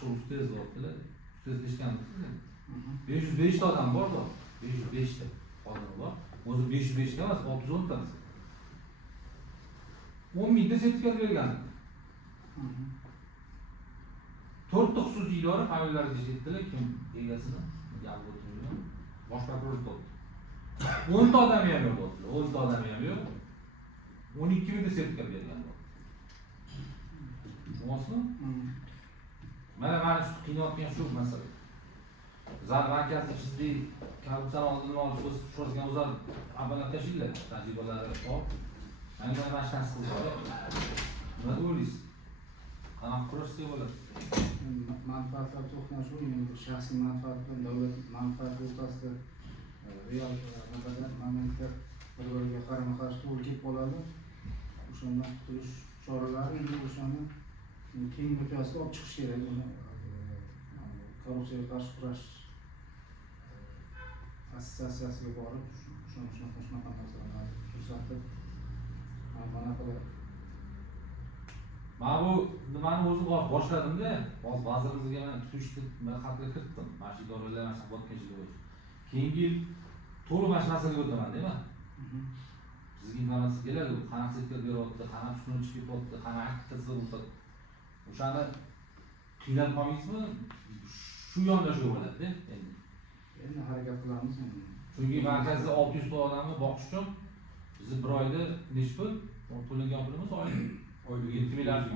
mashhur ustoz bo'libdilar. Ustoz eshitganmisiz? 505 ta odam bor-da. 505 ta odam bor. O'zi 505 ta emas, 610 ta. 10 mingta sertifikat bergan. 4 ta xususiy idora familiyalari deyishdilar, kim egasini gap o'tirgan. Boshqa prokuror bo'ldi. 10 ta odam ham yo'q bo'ldi. 10 ta odam ham yo'q. 12 mingta sertifikat bergan. Tushunasizmi? Mana shu qiynayotgan shu masala. Zar markazi chizdik, korrupsiya oldini olish sho'rgan o'zar abonat tashkillar, tajribalari bor. Mana mana shu narsa qildi. Nima deysiz? Qanaqa qurishsa bo'ladi? Manfaatlar to'qnashuvi, endi shaxsiy manfaat bilan davlat manfaati o'rtasida real momentda bir-biriga qarama-qarshi to'g'ri kelib qoladi. O'shandan qutulish choralari endi o'shani keng miqyosga olib chiqish kerak. Uni korrupsiyaga qarshi kurash assotsiatsiyasiga borib, shunaqa narsalarni ko'rsatib, mana qilib. Mana bu nimani o'zim boshladim-da, hozir vazirimizga men tutishdi, men xatga kiritdim. Mana shu idoralar mana shu botganchilik bo'yicha. Keyingi yil to'liq mana shu masalaga o'taman, deyman. Sizga informatsiya keladi, qanaqa sertifikat beryapti, qanaqa tushunib chiqyapti, qanaqa aktisi bo'lsa, o'shani qiynalib qolmaysizmi? Shu yondashuv bo'ladi endi. Endi harakat qilamiz endi. Chunki markazda 600 ta odamni boqish uchun biz bir oyda necha pul to'langan pulimiz oylik 7 milliard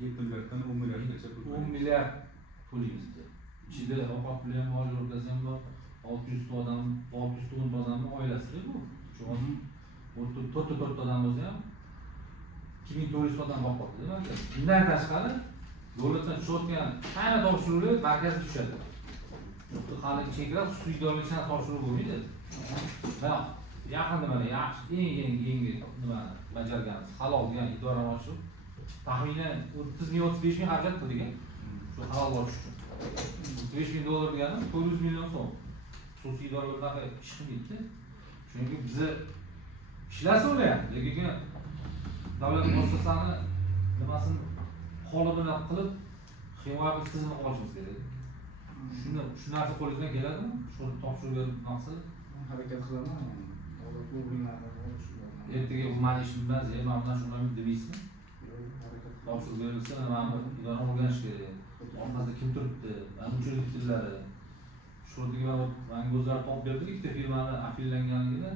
7 milliarddan 10 milliardgacha pul. 10 milliard pulimiz bor. Ichida ovqat puli ham bor, yo'lkasi ham bor. 600 ta odam, 600 ta odamning oilasi bu. Tushunasizmi? Bu 4 odam bo'lsa ham 2400 odam boqyapti, markaz. Bundan tashqari davlatdan tushayotgan hamma topshiriqlar markazga tushadi. Hali cheklar xususiy idoralarga topshiriq bo'lmaydi. Ha, yaqinda mana yaxshi yangi nimani bajarganmiz. Halol degan idorani ochib, taxminan 30 ming 35 ming xarajat qildik. Shu halol bo'lish uchun. 35 ming dollar degani 400 million so'm. Xususiy idoralarda ish qilmaydi. Chunki biz ishlasa o'ylayapti, lekin davlat muassasasini nimasini qo'li bilan qilib, xiyobon tizimini qilishimiz kerak. Shu narsa qo'lingizdan keladimi? Shuni topshirgan maqsad Harakat qilaman. Davlat organlari ertaga bu mani ishim emas, men bundan shunday demaysizmi? Topshiriq berilsa, mana bu idorani o'rganish kerak. Orqasida kim turibdi, mana uchiribdilari. Shunga men o'zlar topib berdik, ikkita firmani afillanganligini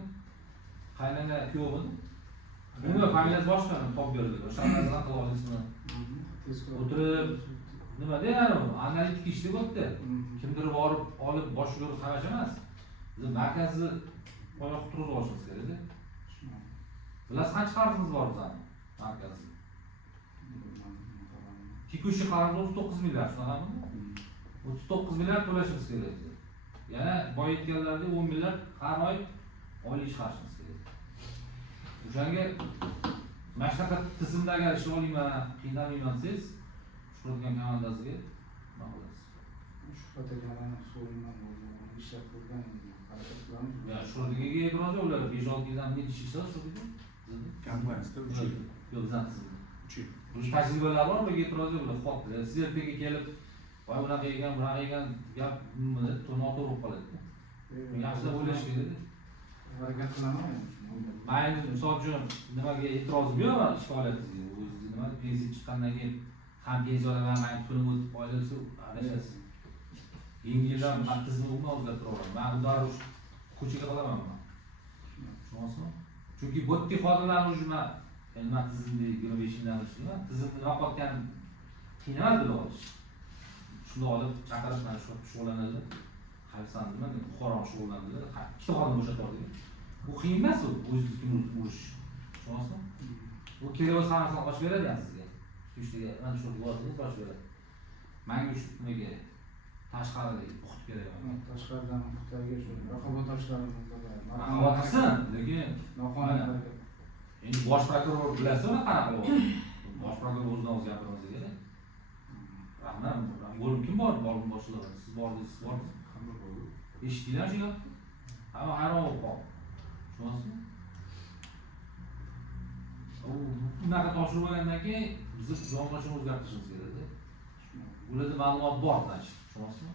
qaynanga kuyovini. Umuman familiyasi boshqa topib berdik. O'sha narsani qilib olasizmi? O'tirib nima deyani, analitik ish deb o'tdi. Kimdir borib olib boshqa qarash emas. Biz markazni oyoq turib olishimiz kerak. Bilasiz qancha qarzimiz bor bizning markazda? Tikushi qarzimiz 39 milliard, shunaqami? 39 milliard to'lashimiz kerak. Yana boyitganlarda 10 milliard har oy oylik chiqarishimiz kerak. O'shanga mana shunaqa tizimda agar ish olayman, qiynalmayman desangiz, shurgan komandasiga nima qilasiz? Shuhratagani so'rayman, ishlab ko'rgan harakat qilamiz. Ya shurdigiga e'tiroz yo'q, ular 5-6 yildan beri ish ishlashadi shurdiga. Kompaniyasida 3 yil. Yo'q, bizning tizimda. 3 yil. Bu tajribalar bor, ularga e'tiroz yo'q, ular xo'p. Siz ertaga kelib, voy bunaqa yegan gap nima to'g'ri bo'lib qoladi. Yaxshilab o'ylash kerak. Harakat qilaman. Mayli, misol uchun nimaga e'tirozim yo'q, ish faoliyatingizga. O'zingiz nima pensiya chiqqandan keyin ham pensiyalardan mayli pulim o'tib oilasi adashasiz. Yangi yildan men tizimni umuman o'zgartira olaman. Men bu darrov ko'chaga qolaman men. Tushunasizmi? Chunki bu yerda xodimlarni ujma nima tizimda 25 yildan ishlayman. Tizimni yo'qotgan qiynaladi deb olish. Shuni olib chaqirib mana shu shug'ullanadi. Qaysan nima deb Buxoro shug'ullanadi. Ikkita xodim bo'shatordi. Bu qiyin emas u, o'zingizga urish. Tushunasizmi? Bu kerak bo'lsa hammasini ochib beradi ham sizga. Ishtiga mana shu vositani ochib beradi. Menga shu nimaga tashqaridagi puxta kerak. Tashqaridan puxtaga shu raqobatdoshlarimiz raqobat qilsin, lekin noqonuniy harakat. Endi bosh prokuror bilasizmi qanaqa bo'ladi? Bosh prokuror o'zidan o'zi gapirmasa kerak. Rahmat, bo'lim kim bor? Bo'lim boshlig'i. Siz bordingiz, siz bordingiz. Hamma bor. Eshitdinglar shu gapni? Hamma hayron bo'lib qoldi. Tushunasizmi? Unaqa topshirib olgandan keyin biz yonboshini o'zgartirishimiz kerak. ularda ma'lumot bor, значит, tushunasizmi?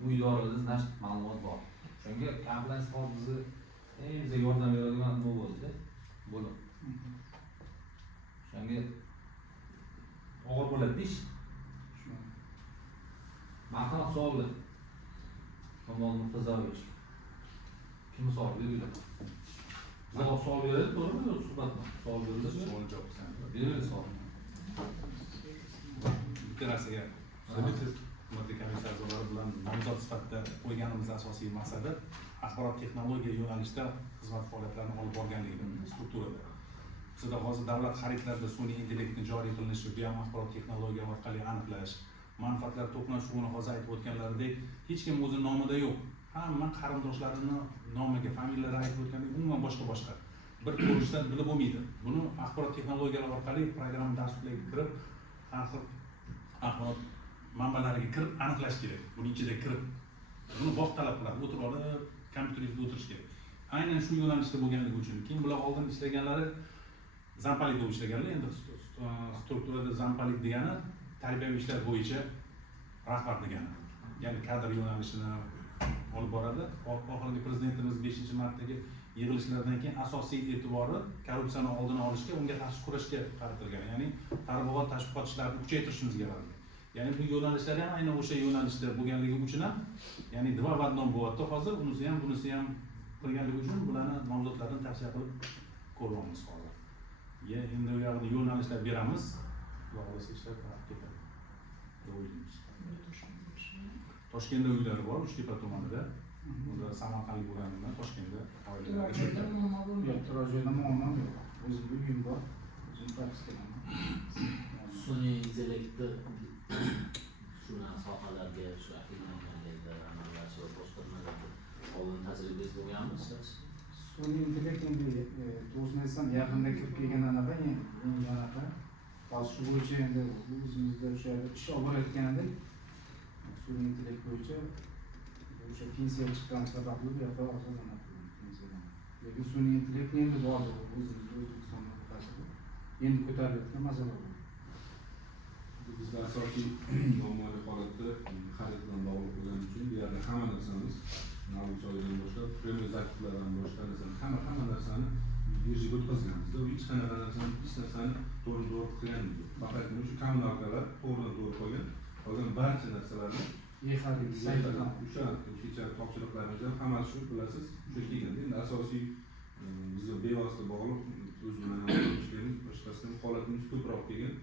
Bu idorada значит ma'lumot bor. Shunga compliance hol bizni eng bizga yordam beradigan nima bo'ldi? Bo'lim. Shunga og'ir bo'ladi ish. Marhamat savollar. Kamol Murtazovich. Kim savol berdi? Bizga savol beradi, to'g'rimi yo'q suhbatmi? Savol berdi. Savol javob sen. Beradi savol. Bitta narsaga siz hurmatli komissiya a'zolari bilan nomzod sifatida qo'yganimiz asosiy maqsadi axborot texnologiya yo'nalishida xizmat faoliyatlarini olib borganligini strukturada. Bizda hozir davlat xaridlarida sun'iy intellektni joriy qilinishi, bu ham axborot texnologiya orqali aniqlash, manfaatlar to'qnashuvini hozir aytib o'tganlaridek hech kim o'zi nomida yo'q. Hamma qarindoshlarini nomiga, familiyalari aytib o'tgandek umuman boshqa. Bir ko'rishdan bilib bo'lmaydi. Buni axborot texnologiyalari orqali program darsliklarga kirib, axborot manbalariga kirib aniqlash kerak. Buni ichiga kirib, buni vaqt talab qiladi. O'tirib olib, kompyuterga o'tirish kerak. Aynan shu yo'nalishda bo'lganligi uchun keyin bular oldin ishlaganlari zampalik ishlaganlar, endi strukturada zampalik degani tarbiyaviy ishlar bo'yicha rahbar degani. Ya'ni kadr yo'nalishini olib boradi. Oxirgi prezidentimiz 5-martdagi yig'ilishlardan keyin asosiy e'tibori korrupsiyani oldini olishga, unga qarshi kurashga qaratilgan. Ya'ni targ'ibot tashviqot ishlarini kuchaytirishimizga qaratilgan. Ya'ni bu yo'nalishlar ham aynan o'sha yo'nalishda bo'lganligi uchun ham, ya'ni dva v одном bo'lyapti hozir, unisi ham bunisi ham qilganligi uchun bularni nomzodlardan tavsiya qilib ko'ryapmiz hozir. Endi u yoqda yo'nalishlar beramiz, Xudo xohlasa ishlar ketadi. Toshkentda uylari bor, Uchtepa tumanida. Unda Samarqandlik bo'lganimdan Toshkentda oilalar yashaydi. Yo'q, turar joyda muammo yo'q. O'zim uyim bor. O'zim taksi qilaman. Sun'iy intellektni shu sohalarga, shu akademiylarga amallashish va boshqarmalarga oldin tajribangiz bo'lganmi siz? Sun'iy intellekt endi to'g'risini aytsam yaqinda kirib kelgan anaqa, endi anaqa. Hozir shu bo'yicha endi o'zimizda o'sha ish olib borayotgandik. Sun'iy intellekt bo'yicha o'sha pensiya chiqqan sababli bu yoqda hozir pensiyadan. Lekin sun'iy intellekt endi bor o'zimizda O'zbekistonda qasdi. Endi ko'tarilayotgan masala bu. Bizda asosiy muammoli holatda xarid bilan bog'liq bo'lgani uchun bu yerda hamma narsamiz ma'lum joydan boshlab premyer zaklardan boshlab hamma narsani yuzga o'tkazganmizda hech qanaqa narsani to'g'ri qilganimiz yo'q. Faqat shu kommunalkalar to'g'ridan qo'ygan, qolgan barcha narsalarni E-xarid saytidan o'sha kecha topshiriqlarimiz ham hammasi shu bilasiz, o'sha kelganda endi asosiy bizga bevosita bog'liq o'z bilan ishlaymiz, boshqasidan holatimiz ko'proq kelgan.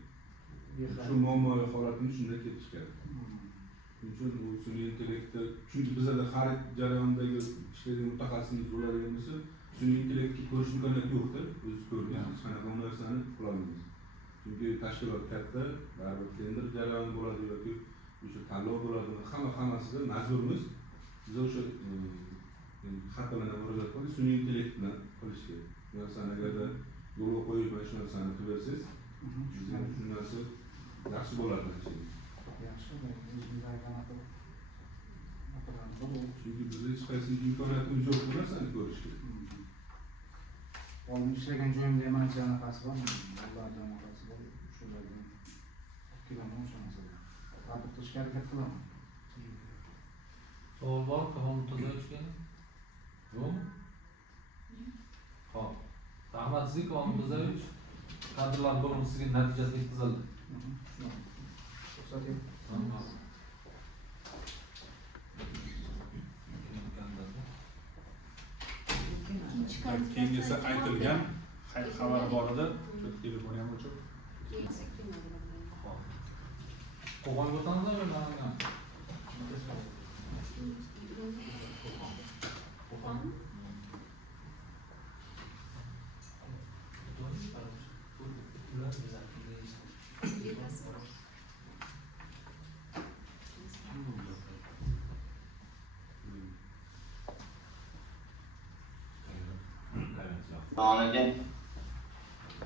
Shu muammoli holatini shunday ketish kerak. Shuning uchun u sun'iy intellektda, chunki bizda xarid jarayonidagi ishlaydigan mutaxassisimiz bo'ladigan bo'lsa, sun'iy intellektni ko'rish imkoniyati yo'qdir. O'zi ko'rgan hech qanaqa narsani qilolmaymiz. Chunki tashkilot katta, baribir tender jarayoni bo'ladi yoki o'sha tanlov bo'ladi. Hammasida majburmiz. Biz o'sha hatto mana murojaat qildik, sun'iy intellekt bilan qilish kerak. Bu narsani agarda yo'lga qo'yib mana shu narsani qilib bersangiz, shu narsa yaxshi bo'ladi. yaxshi, o'zimizda anaqa. Chunki bizda hech qaysi imkoniyatimiz yo'q bu narsani ko'rishga. Oldin ishlagan joyimda ham ancha anaqasi bor, bolalardan anaqasi bor, shulardan kelaman o'sha masala. Qabul qilishga harakat qilaman. Savol bor, Kamol Murtazovichga? Yo'qmi? Xo'p. Rahmat sizga, Kamol Murtazovich. Kadrlar bo'limi sizga natijasini yetkazildi. Ruxsat eting. Keyingisi aytilgan xabar bor edi. Telefon ham o'chib. Qo'qonga o'tamizmi yo'qmi?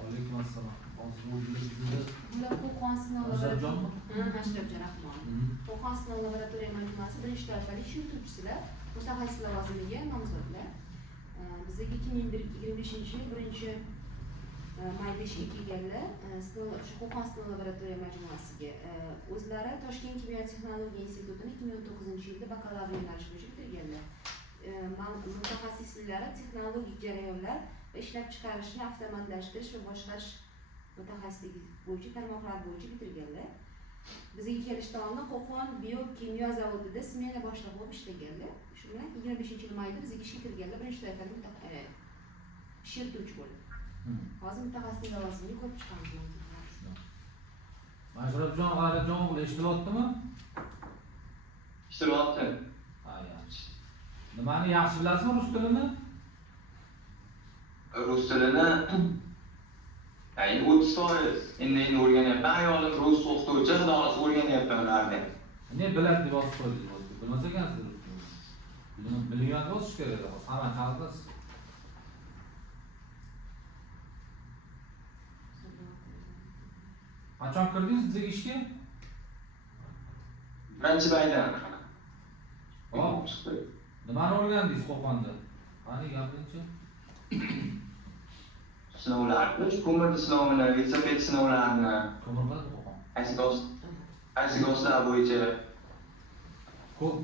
Alaykum assalom. Hozir o'zimizda Bular Qo'qon sinov Ashrafjonmi? Ashrafjon Rahmon. Qo'qon sinov laboratoriya majmuasi birinchi toifali ish yurituvchisilar, mutaxassis lavozimiga nomzodlar. Bizga 2025 yil 1 mayda ishga kelganlar shu Qo'qon sinov laboratoriya majmuasiga o'zlari Toshkent kimyo texnologiya institutini 2019 yilda bakalavr yo'nalishi bo'yicha bitirganlar. Mutaxassisliklari texnologik jarayonlar va ishlab chiqarishni avtomatlashtirish va boshqarish mutaxassisligi bo'yicha tarmoqlar bo'yicha bitirganlar. Bizga kelishdan oldin Qo'qon biokimyo zavodida smena boshlig'i bo'lib ishlaganlar. Shu bilan 25-mayda bizga ishga kirganlar, birinchi toifada ish yurituvchi bo'lib. Hozir mutaxassis lavozimiga ko'p chiqamiz. Mashrabjon G'ayratjon o'g'li eshitilyaptimi? Eshitilyapti. Ha, yaxshi. Nimani yaxshi bilasizmi rus tilini? Rus tilini yani 30%. Endi o'rganyapman. Ayolim rus o'qituvchi, xudo xohlasa o'rganyapman ularni. Ne biladi deb yozib qo'ydingiz. Bilmas ekansiz rus tilini. Bilgan bo'lish kerak. Hamma chalasiz. Qachon kirdingiz bizga ishga? Birinchi baydan. Hop. Nimani o'rgandingiz Qo'qonda? Qani gapiringchi. Sinovlarni, ko'mirni sinovini, velosiped sinovlarini, Ko'mirlar Qo'qon. qaysi goslar bo'yicha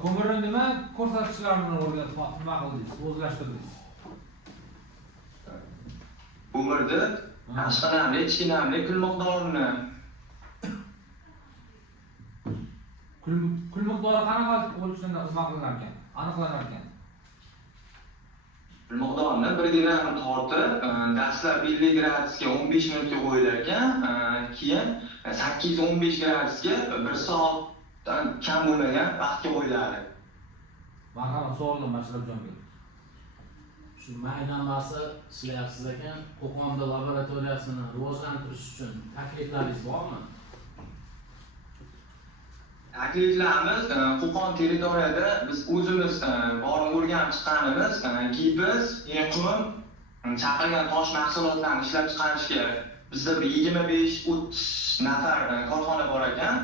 Ko'mirni nima ko'rsatkichlarini o'rganib, nima qildingiz, o'zlashtirdingiz? ko'mirni, tashqi namli, ichki namli, kul miqdorini, Kul miqdori qanaqa o'lchashda nima qilinar ekan? Aniqlanar ekan. kul miqdorini 1 gramm tortib, dastlab 50 gradusga 15 minutga qo'yilar ekan, keyin 8-15 gradusga 1 soatdan kam bo'lmagan vaqtga qo'yiladi. Marhamat, savolim Mashrabjonga. Shu maydan ba'zi ishlayapsiz ekan, Qo'qonda laboratoriyasini rivojlantirish uchun takliflaringiz bormi? Takliflarimiz Qo'qon territoriyada biz o'zimiz borib o'rganib chiqqanimiz gibis, eqim, chaqirgan tosh mahsulotlarini ishlab chiqarishga bizda bir 25-30 nafar korxona bor ekan.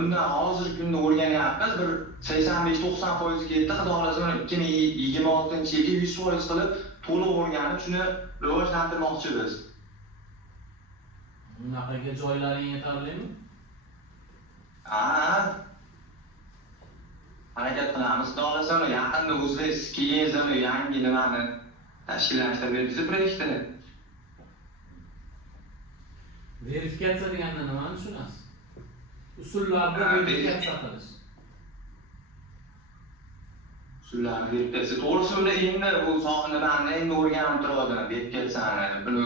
Undan hozirgi kunda o'rganyapmiz. Bir 85-90% ga yetdi. Xudo xohlasa 2026-yilga 100% qilib to'liq o'rganib, shuni rivojlantirmoqchimiz. Bunaqaga joylaring yetarlimi? Harakat qilamiz. Xudo xohlasa yaqinda o'zbekistonga yangi nimani tashkillashtirib berdik proyektini. Verifikatsiya deganda nimani tushunasiz? Usullarda verifikatsiya qilish. Usullarni verifikatsiya. To'g'risini endi bu sohani men endi o'rganib turgandim. Verifikatsiyani buni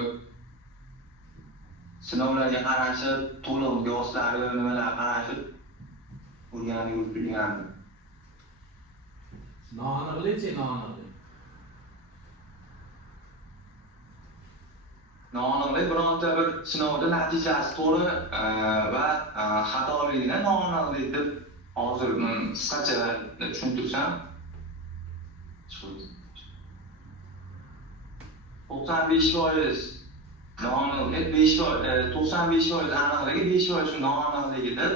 sinovlarga qarashib, to'liq g'oslari nimalar qarashib o'rganib yurgandim. Noaniqlik. Noaniqlik bironta bir sinovda natijasi to'g'ri va xatoligini noaniqlik deb hozir qisqacha tushuntirsam 95% noaniqlik, 95% aniqligi, 5% noaniqligi deb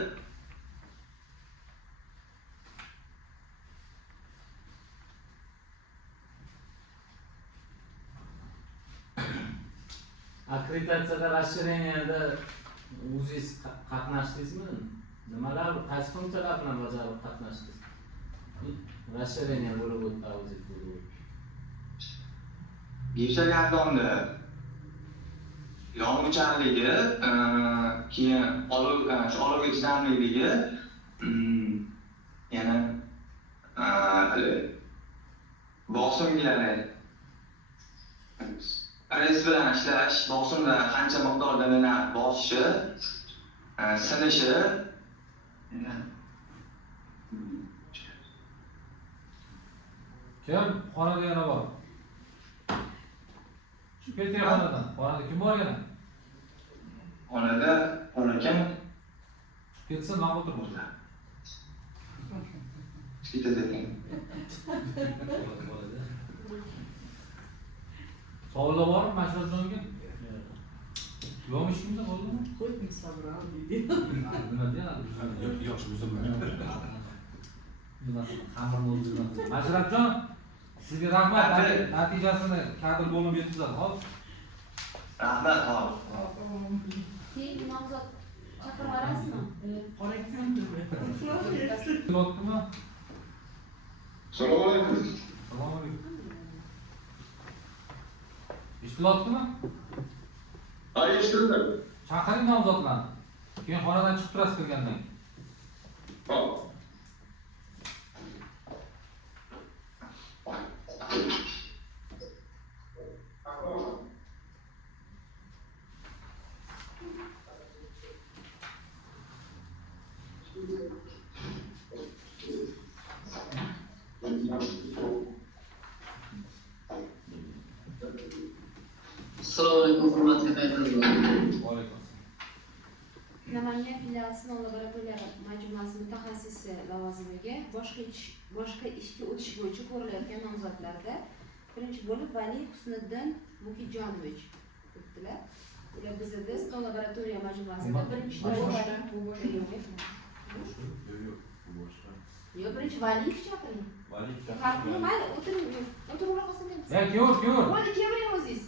Akkreditatsiyada расширенияda o'zingiz qatnashdingizmi? Nimalar, qaysi funksiyalar bilan bajarib qatnashdingiz? Расширение bo'lib o'tdi audit bo'lib. Gipsogardonda yonuvchanligi, keyin olovga chidamliligi, yana bosimlari press bilan ishlash, bosimda qancha miqdorda nima bosishi, sinishi, Kim xonada yana bor? Chiqib ketgan xonadan. Xonada kim bor yana? xonada qo'nakan Ketsa ma'qul turibdi. ketadi. Savollar bormi Mashrabjonga? Yo'q, hech kimda bo'ldimi? Qo'ying sabran deydi. Nima deyadi? Yosh buzilmaydi. Xamirni o'zgartiradi. Mashrabjon, sizga rahmat. Natijasini kadr bo'limi yetkazadi. Hop. Rahmat, sog' ol. Keyin nomzod chaqirib yuborasizmi? Bo'ldimi? Assalomu alaykum. Assalomu alaykum. Eshitilyaptimi? Ha, eshitildi. Chaqiring nomzodlarni. Keyin xonadan chiqib turasiz kirgandan keyin. Hop. Assalomu alaykum, hurmatli hayratlar. Alaykum assalom. Namangan filiali sinov laboratoriyalari majmuasi mutaxassisi lavozimiga boshqa ishga o'tish bo'yicha ko'rilayotgan nomzodlarda birinchi bo'lib Vali Husniddin Muhitjonovich debdilar. Ular bizda sinov laboratoriya majmuasida birinchi Yo'q, birinchi Valiyev chaqiring. Farqli mayli, o'tirib qolsangiz. Yo'q. Bo'ldi, kevring o'zingiz.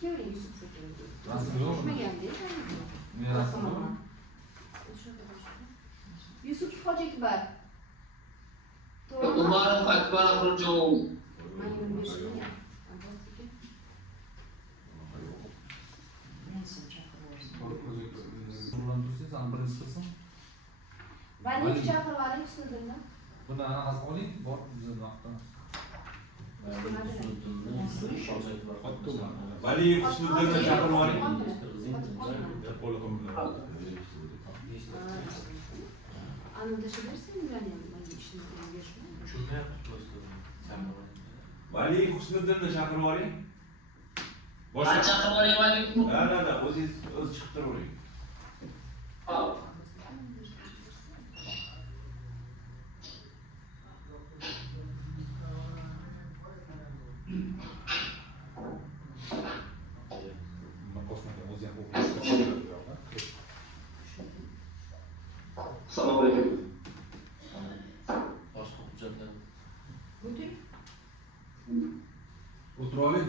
Kevring Yusuf Shokirov. Rasm yo'qmi? Tushmaganda. Men rasm yo'qmi? Yusuf Hoji Akbar. Umarov Akbar Xurjov. Bilan tursangiz, ana birinchi qilsin. Valiyev chaqirib oling Husniddinni. Buni anaqasi oling, bor bizni vaqtimiz. Valiyev Husniddinni chaqirib oling. Qo'li qo'yib. Anondashi bersin, ularni ham ishni berishmi? Valiyev Husniddinni chaqirib oling. Ben chaqirib olayapman. Da, o'zingiz chiqib turavering. Hop. Assalomu alaykum. O'tirib oling.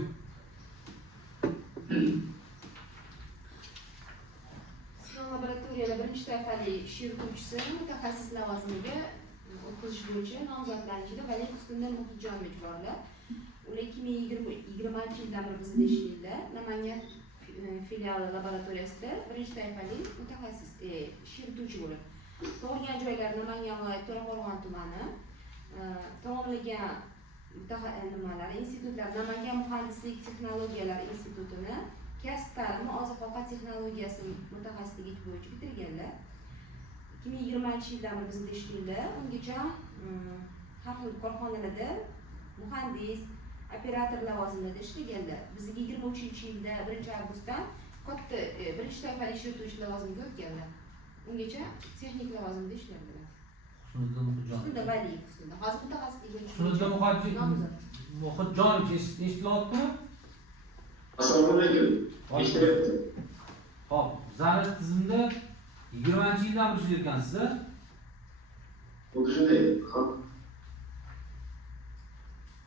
Sinov laboratoriyada birinchi toifali ish yurituvchisi mutaxassis lavozimiga o'tkazish bo'yicha nomzodlarning ichida Valiyev Husniddin Muhitjonovich borlar. Ular 2020 yildan beri bizda ishlaydilar. Namangan filiali laboratoriyasida birinchi toifali mutaxassis ish yurituvchi bo'lib. Tug'ilgan joylari Namangan viloyati To'raqo'rg'on tumani. Tamomlagan institutlar Namangan muhandislik texnologiyalari institutini, kasb ta'limi oziq-ovqat texnologiyasi mutaxassisligi bo'yicha bitirganlar. 2020 yildan beri bizda ishlaydilar. Ungacha har xil korxonalarda muhandis, operator lavozimlarida ishlaganlar. Bizga 23-yilda 1-avgustdan katta birinchi toifali ish yurituvchi lavozimiga o'tganlar. Ungacha texnik lavozimda ishlardilar. Husniddin Muhitjonovich. Ustida Valiyev ustida. Hozir mutaxassisligi Husniddin Muhitjonovich eshitilyaptimi? Assalomu alaykum. Eshityapti. Hop, zarar tizimda 20-yildan beri ishlayotgansiz-a? Xuddi shunday.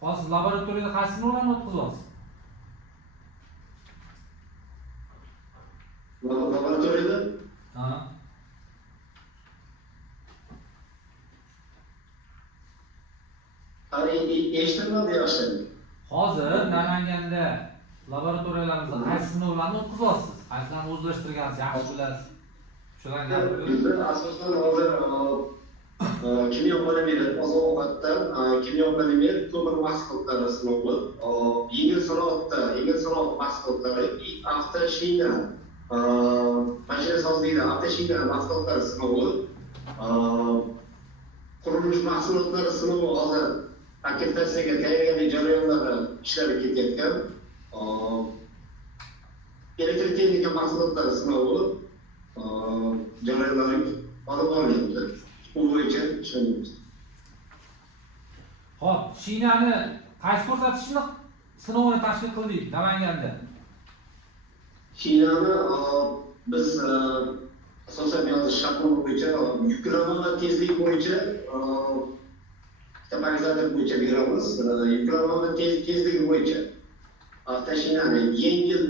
Hozir laboratoriyada qaysi sinovlarni o'tkazyapsiz? Laboratoriyada Ha. eshitilmadi yaxshi. Hozir Namanganda laboratoriyalarimizda qaysi sinovlarni o'tkazyapsiz? Qaysilarni o'zlashtirgansiz, yaxshi bilasiz. Shularni gapirib. Bizda asosan hozir kimyo polimer oziq-ovqatda kimyo polimer ko'mir mahsulotlari sinovi, yengil sanoat mahsulotlari, avtoshina, mashinasozlikda avtoshina mahsulotlari sinovi, qurilish mahsulotlari sinovi hozir akkreditatsiyaga tayyorgarlik jarayonlari ishlari ketayotgan. Elektrotexnika mahsulotlari sinovi jarayonlari olib borilyapti. Bu bo'yicha ishlaymiz. Hop, shinani qaysi ko'rsatkichni sinovini tashkil qildik Namanganda? Shinani biz asosan yozish shartnoma bo'yicha yuklama va tezlik bo'yicha parametrlar bo'yicha beramiz. Yuklama va tezligi bo'yicha avtoshinani yengil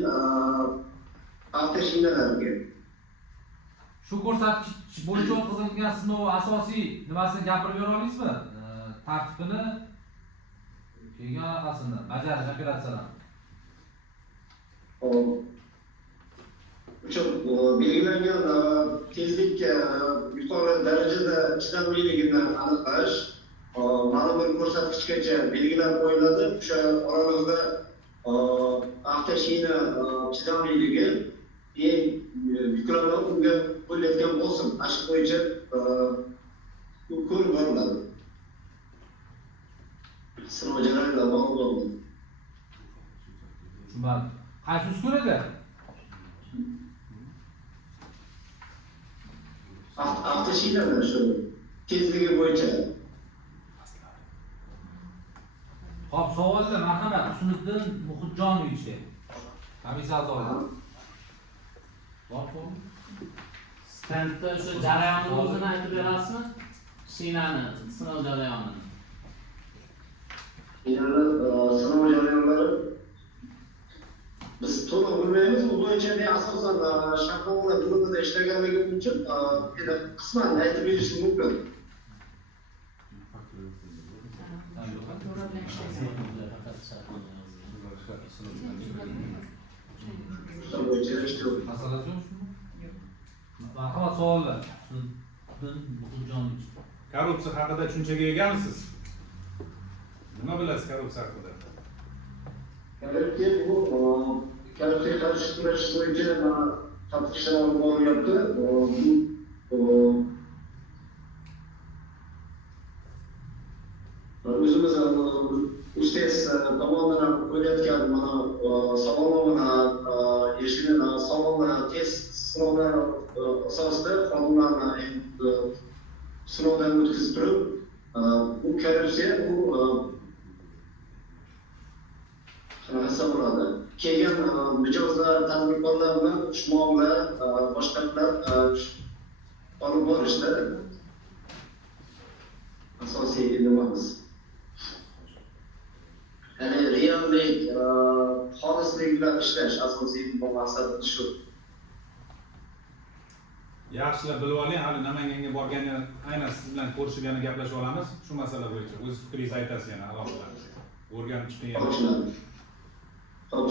avtoshinalarga. Shu ko'rsatkich bo'yicha o'tkazilgan sinov asosiy nimasini gapirib bera olasizmi? Tartibini, keyin anaqasini, bajarish operatsiyalarini. Uchun belgilangan tezlikka yuqori darajada chidamliligini aniqlash, ma'lum bir ko'rsatkichgacha belgilab qo'yiladi. O'sha oralig'ida avtoshina chidamliligi yuklama unga qo'yilayotgan bosim shu bo'yicha ko'rib boriladi. Sinov jarayonida ma'lum bo'ldi. Tushunmadim. Qaysi uskunaga? Avtoshinalar shu tezligi bo'yicha. Hop, savollar marhamat Husniddin Muhitjonovich. Komissiya a'zosi. Bor form? Stendda o'sha jarayonni o'zini aytib berasizmi? Shinani, sinov jarayonini. Shinalar sinov jarayonlari biz to'liq bilmaymiz. Bu bo'yicha asosan shartnomalar guruhida ishlaganligi uchun qisman aytib berishim mumkin. Shu bo'yicha ishtirok. Masalasi yo'q shumi? Marhamat savollar. Husniddin Muhitjonovich. Korrupsiya haqida tushunchaga egamisiz? Nima bilasiz korrupsiya haqida? Korrupsiya bu korrupsiyaga qarshi kurash bo'yicha taftishlar olib borilyapti. O'zimiz ustez tomonidan qo'yilayotgan savollomani savollar test sinovlar asosida xodimlarni sinovdan o'tkazib turib, bu korrupsiya bu qanaqa bo'ladi? Kelgan mijozlar, tadbirkorlar bilan muomala, boshqalar olib borishda asosiy nimamiz. Ya'ni reallik, xolislik bilan ishlash asosiy maqsadimiz shu. Yaxshilab bilib oling, hali Namanganga borganda aynan siz bilan ko'rishib yana gaplashib olamiz. Shu masala bo'yicha o'z fikringizni aytasiz yana alohida. O'rganib chiqing. Xo'p.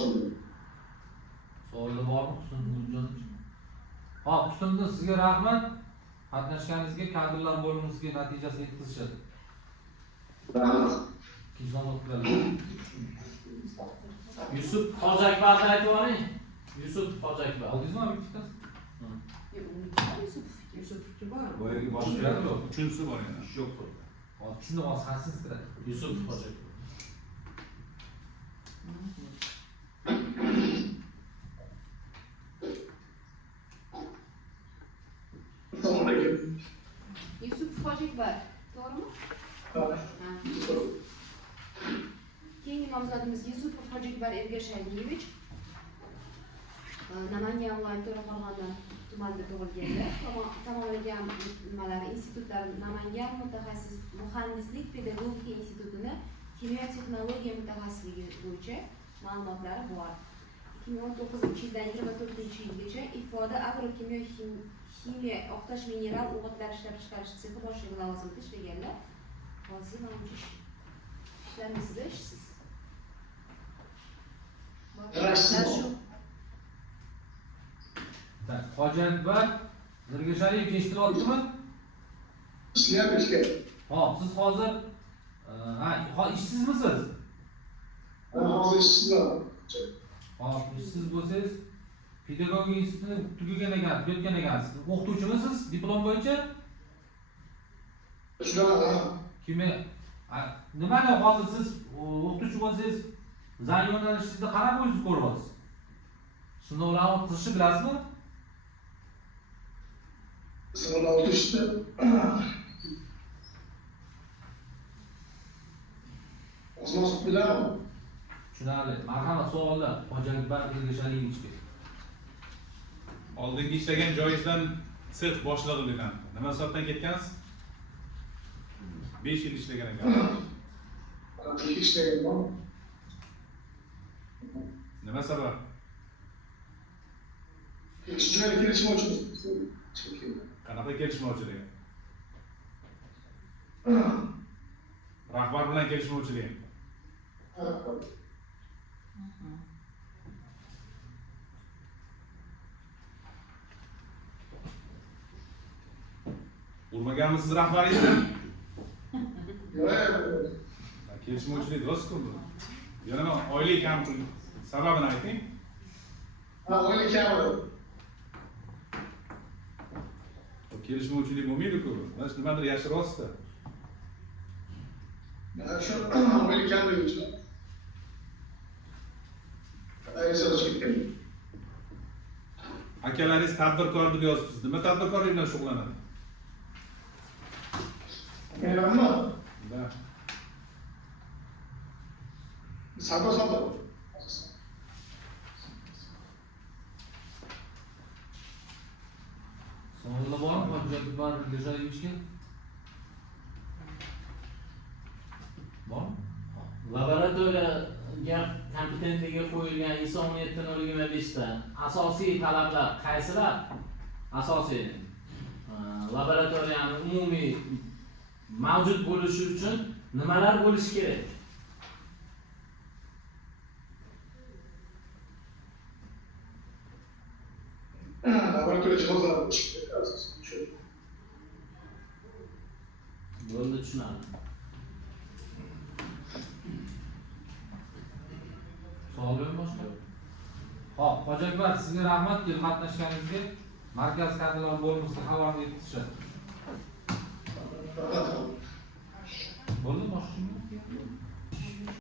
Savollar bormi Husniddin Muhitjonovich? Hop, Husniddin sizga rahmat. Qatnashganingizga, kadrlar bo'limimizga natijasini yetkazishadi. Rahmat. Yusuf Hojakbarni aytib oling. Yusuf Hojakbar. Oldingizmi objektivdan? Yusuf bor. Boyagi boshqalar yo'q. Uchinchisi bor yana. Yo'q. Hop, shunda hozir qaysiz kiradi? Yusuf Hojakbar. Yusuf Hojakbar, to'g'rimi? Keyingi nomzodimiz Yusuf Hojakbar Ergashaliyevich. Namangan viloyati To'raqo'rg'on tumanida tug'ilganlar. Tamomlagan nimalari institutlari Namangan mutaxassis muhandislik pedagogika institutini kimyo texnologiya mutaxassisligi bo'yicha ma'lumotlari bor. 2019-yildan 24-yilgacha ifoda agrokimyo ximiya oqtash mineral o'g'itlar ishlab chiqarish sexi boshlig'i lavozimida ishlaganlar. Hozir mana shu ishlarimizda ishsiz. Hojakbar Ergashaliyevich eshitilyaptimi? Ishlayapti. Hop, siz hozir ishsizmisiz? Hozir ishsizman. Hop, ishsiz bo'lsangiz, pedagogik institutni tugatgan ekansiz. O'qituvchimisiz diplom bo'yicha? Shunaqa. Kimyo nimani hozir siz o'qituvchi bo'lsangiz, zang yo'nalishingizda qanaqa o'zingiz ko'ryapsiz? Sinovlarni o'tkazishni bilasizmi? Sinovlar o'tkazishni o'zimiz bilaman. Tushunarli. Marhamat savollar Hojakbar Ergashaliyevichga. Oldingi ishlagan joyingizdan sex boshlig'i bilan nima hisobdan ketgansiz? 5 yil ishlagan ekansiz. Nima sabab? Kişilerle kelishmovchimiz. Qanaqa kelishmovchilik? Rahbar bilan kelishmovchilik. Urmaganmisiz rahbaringizni? Kelishmovchilik rostku bu. Yana oylik kam pul sababini ayting. Oylik kam. Kelishmovchilik bo'lmaydi-ku. Mana nimadir yashiryapsiz. Shu oylik kamligi uchun. Akalaringiz tadbirkor deb yozibsiz. Nima tadbirkorlik bilan shug'ullanadi? Menimmi? Da. Savdo. Sonunda var mı? Hujjati var, Lejayevichga? Var mı? Laboratoriyaga kompetentligi qo'yilgan ISO 17025 ta asosiy talablar qaysilar? Asosiy laboratoriyaning umumiy mavjud bo'lishi uchun nimalar bo'lishi kerak? Laboratoriya jihozlari Bo'ldi, tushunarli. Savol bilan boshqa? Xo'p, Hojiakbar, sizga rahmat kelib qatnashganingizga. Markaz kadrlar bo'lmasa xabarni yetkazishadi. Bo'ldi, boshqa?